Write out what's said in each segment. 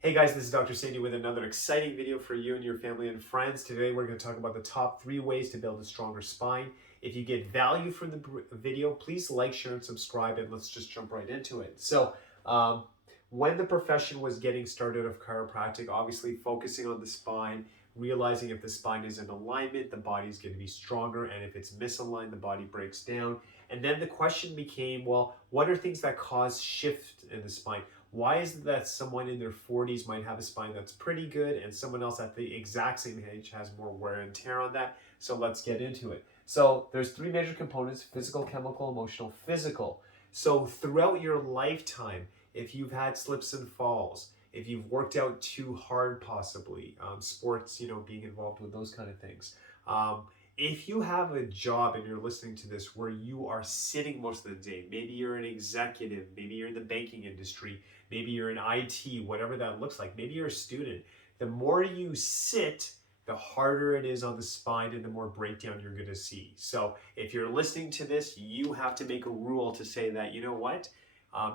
Hey guys, this is Dr. Sandy with another exciting video for you and your family and friends. Today we're going to talk about the top 3 ways to build a stronger spine. If you get value from the video, please like, share, and subscribe, and let's just jump right into it. Um, when the profession was getting started of chiropractic, obviously focusing on the spine, realizing if the spine is in alignment, the body is going to be stronger, and if it's misaligned, the body breaks down. And then the question became, well, what are things that cause shift in the spine? Why is it that someone in their 40s might have a spine that's pretty good and someone else at the exact same age has more wear and tear on that? So let's get into it. So there's 3 major components: physical, chemical, emotional. Physical. So throughout your lifetime, if you've had slips and falls, if you've worked out too hard, possibly sports, being involved with those kind of things. Um, if you have a job and you're listening to this where you are sitting most of the day, maybe you're an executive, maybe you're in the banking industry, maybe you're in IT, whatever that looks like, maybe you're a student, the more you sit, the harder it is on the spine and the more breakdown you're going to see. So if you're listening to this, you have to make a rule to say that, you know what?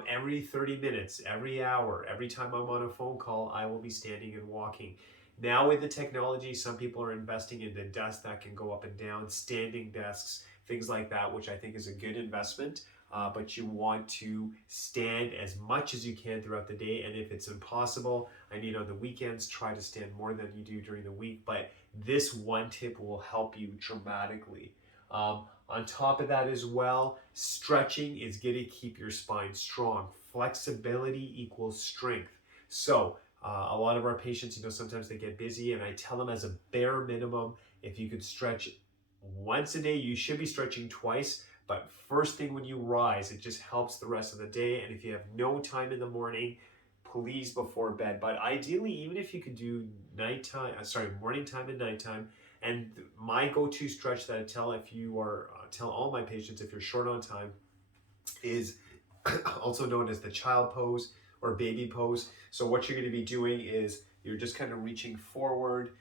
Every 30 minutes, every hour, every time I'm on a phone call, I will be standing and walking. Now with the technology, some people are investing in the desks that can go up and down, standing desks, things like that, which I think is a good investment. But you want to stand as much as you can throughout the day. And if it's impossible, I mean, on the weekends, try to stand more than you do during the week. But this one tip will help you dramatically. On top of that as well, stretching is going to keep your spine strong. Flexibility equals strength. So a lot of our patients, sometimes they get busy, and I tell them as a bare minimum, if you could stretch once a day, you should be stretching twice. But first thing when you rise, it just helps the rest of the day. And if you have no time in the morning, please before bed. But ideally, even if you could do morning time and nighttime. And my go-to stretch that I tell tell all my patients if you're short on time is also known as the child pose or baby pose. So what you're going to be doing is you're just kind of reaching forward.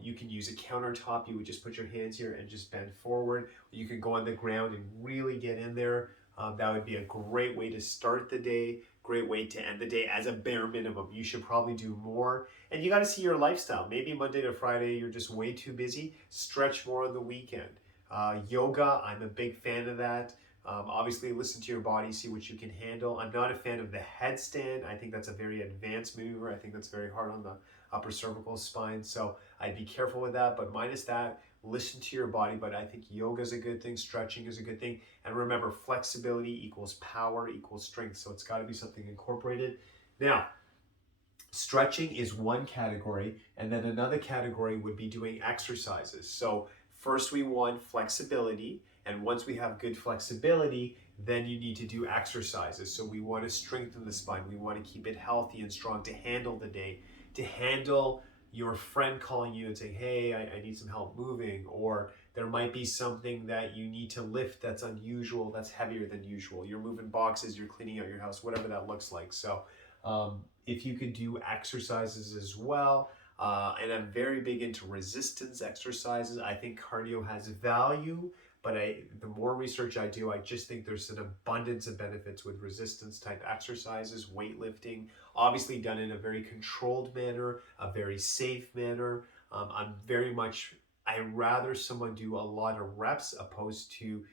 You can use a countertop. You would just put your hands here and just bend forward. You can go on the ground and really get in there. That would be a great way to start the day, great way to end the day as a bare minimum. You should probably do more. And you got to see your lifestyle. Maybe Monday to Friday, you're just way too busy. Stretch more on the weekend. Yoga, I'm a big fan of that. Obviously, listen to your body, see what you can handle. I'm not a fan of the headstand. I think that's a very advanced maneuver. I think that's very hard on the upper cervical spine. So I'd be careful with that. But minus that, listen to your body. But I think yoga is a good thing. Stretching is a good thing. And remember, flexibility equals power equals strength. So it's got to be something incorporated. Now, stretching is one category, and then another category would be doing exercises. So first we want flexibility, and once we have good flexibility, then you need to do exercises. So we want to strengthen the spine. We want to keep it healthy and strong to handle the day, to handle your friend calling you and saying, hey, I need some help moving, or there might be something that you need to lift that's unusual, that's heavier than usual. You're moving boxes, you're cleaning out your house, whatever that looks like. So if you could do exercises as well, and I'm very big into resistance exercises. I think cardio has value, but the more research I do, I just think there's an abundance of benefits with resistance type exercises, weightlifting, obviously done in a very controlled manner, a very safe manner. I rather someone do a lot of reps opposed to,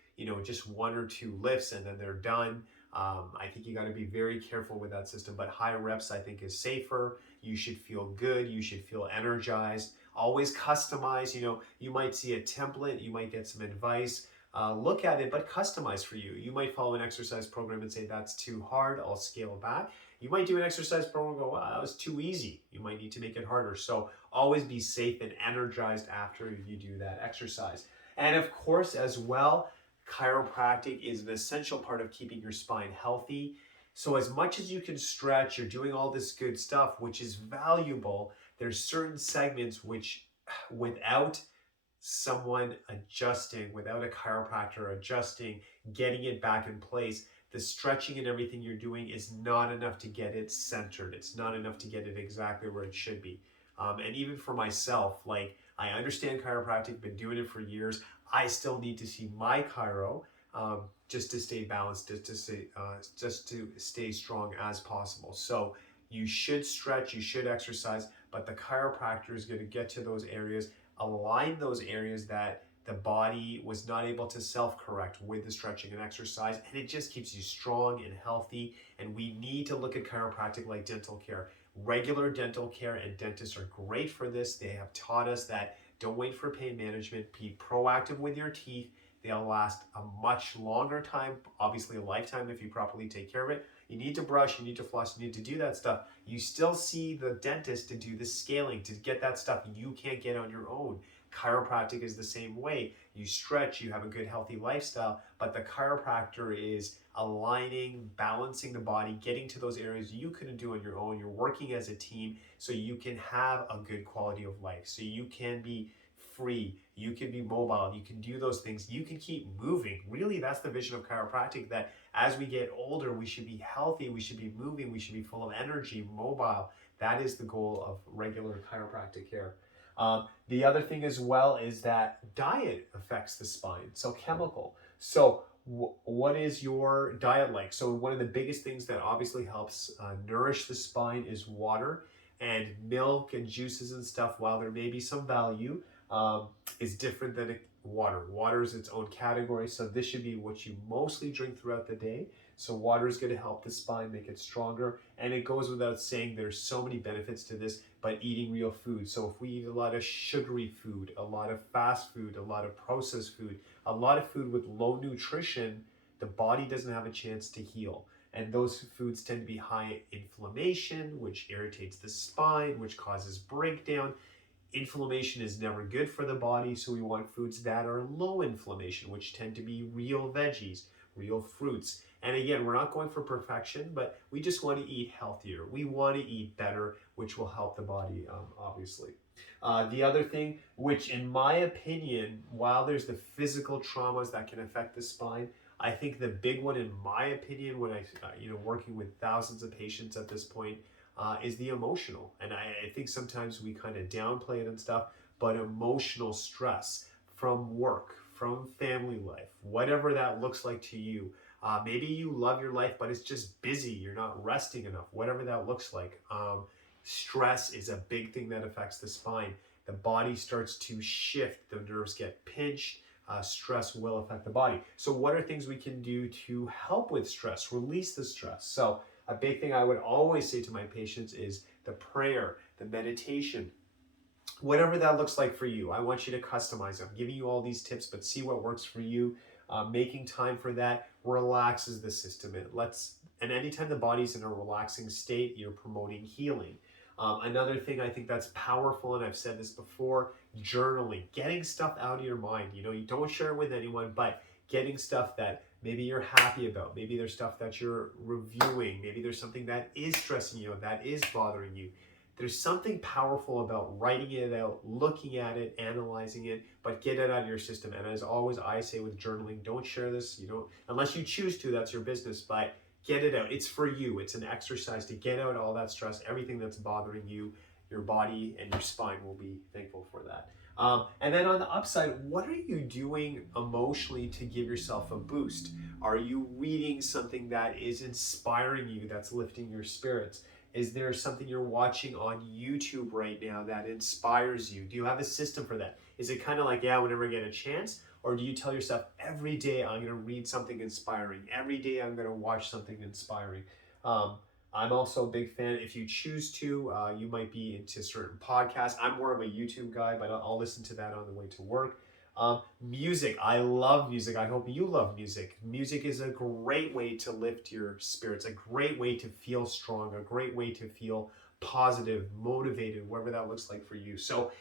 just 1 or 2 lifts and then they're done. I think you got to be very careful with that system, but high reps I think is safer. You should feel good. You should feel energized. Always customize. You might see a template. You might get some advice. Look at it, but customize for you. You might follow an exercise program and say, that's too hard. I'll scale back. You might do an exercise program and go, wow, that was too easy. You might need to make it harder. So always be safe and energized after you do that exercise. And of course, as well, chiropractic is an essential part of keeping your spine healthy. So as much as you can stretch, you're doing all this good stuff, which is valuable. There's certain segments which without someone adjusting, without a chiropractor adjusting, getting it back in place, the stretching and everything you're doing is not enough to get it centered. It's not enough to get it exactly where it should be. And even for myself, like, I understand chiropractic, been doing it for years. I still need to see my chiro just to stay balanced, just to stay strong as possible. So You should stretch, you should exercise, but the chiropractor is going to get to those areas, align those areas that the body was not able to self-correct with the stretching and exercise, and it just keeps you strong and healthy. And we need to look at chiropractic like dental care. Regular dental care and dentists are great for this. They have taught us that don't wait for pain management, be proactive with your teeth. They'll last a much longer time, obviously a lifetime if you properly take care of it. You need to brush, you need to floss, you need to do that stuff. You still see the dentist to do the scaling, to get that stuff you can't get on your own. Chiropractic is the same way. You stretch, you have a good healthy lifestyle, but the chiropractor is aligning, balancing the body, getting to those areas you couldn't do on your own. You're working as a team so you can have a good quality of life, so you can be free, you can be mobile, you can do those things, you can keep moving. Really, that's the vision of chiropractic, that as we get older, we should be healthy, we should be moving, we should be full of energy, mobile. That is the goal of regular chiropractic care. The other thing as well is that diet affects the spine, so chemical. So what is your diet like? So one of the biggest things that obviously helps nourish the spine is water, and milk and juices and stuff, while there may be some value, is different than water. Water is its own category, so this should be what you mostly drink throughout the day. So water is going to help the spine, make it stronger, and it goes without saying there's so many benefits to this, but eating real food. So if we eat a lot of sugary food, a lot of fast food, a lot of processed food, a lot of food with low nutrition, the body doesn't have a chance to heal. And those foods tend to be high in inflammation, which irritates the spine, which causes breakdown. Inflammation is never good for the body, so we want foods that are low inflammation, which tend to be real veggies, real fruits. And again, we're not going for perfection, but we just want to eat healthier. We want to eat better, which will help the body, obviously. The other thing, which in my opinion, while there's the physical traumas that can affect the spine, I think the big one, in my opinion, when I, working with thousands of patients at this point, is the emotional. And I think sometimes we kind of downplay it and stuff, but emotional stress from work, from family life, whatever that looks like to you. Maybe you love your life, but it's just busy. You're not resting enough, whatever that looks like. Stress is a big thing that affects the spine. The body starts to shift, the nerves get pinched. Stress will affect the body. So what are things we can do to help with stress, release the stress? So a big thing I would always say to my patients is the prayer, the meditation, whatever that looks like for you. I want you to customize it. I'm giving you all these tips, but see what works for you. Making time for that relaxes the system. And anytime the body's in a relaxing state, you're promoting healing. Another thing I think that's powerful, and I've said this before, journaling, getting stuff out of your mind. You don't share it with anyone, but getting stuff that maybe you're happy about. Maybe there's stuff that you're reviewing. Maybe there's something that is stressing you, that is bothering you. There's something powerful about writing it out, looking at it, analyzing it, but get it out of your system. And as always, I say with journaling, don't share this. Unless you choose to, that's your business, but get it out. It's for you. It's an exercise to get out all that stress, everything that's bothering you. Your body and your spine will be thankful for that. And then on the upside, what are you doing emotionally to give yourself a boost? Are you reading something that is inspiring you, that's lifting your spirits? Is there something you're watching on YouTube right now that inspires you? Do you have a system for that? Is it kind of like, whenever I get a chance? Or do you tell yourself, every day I'm going to read something inspiring. Every day I'm going to watch something inspiring. I'm also a big fan. If you choose to, you might be into certain podcasts. I'm more of a YouTube guy, but I'll listen to that on the way to work. Music. I love music. I hope you love music. Music is a great way to lift your spirits, a great way to feel strong, a great way to feel positive, motivated, whatever that looks like for you. So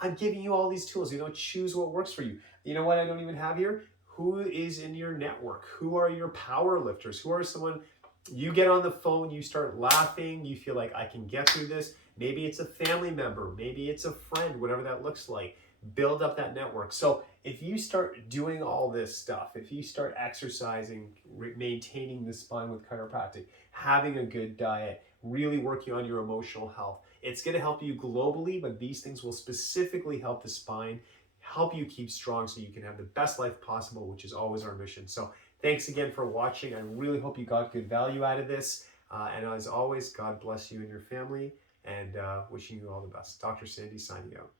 I'm giving you all these tools. Choose what works for you. You know what I don't even have here? Who is in your network? Who are your power lifters? Who are someone you get on the phone, you start laughing, you feel like I can get through this. Maybe it's a family member, maybe it's a friend, whatever that looks like. Build up that network. So if you start doing all this stuff, if you start exercising, maintaining the spine with chiropractic, having a good diet, really working on your emotional health, it's going to help you globally, but these things will specifically help the spine, help you keep strong so you can have the best life possible, which is always our mission. So thanks again for watching. I really hope you got good value out of this. And as always, God bless you and your family, and wishing you all the best. Dr. Sandy signing out.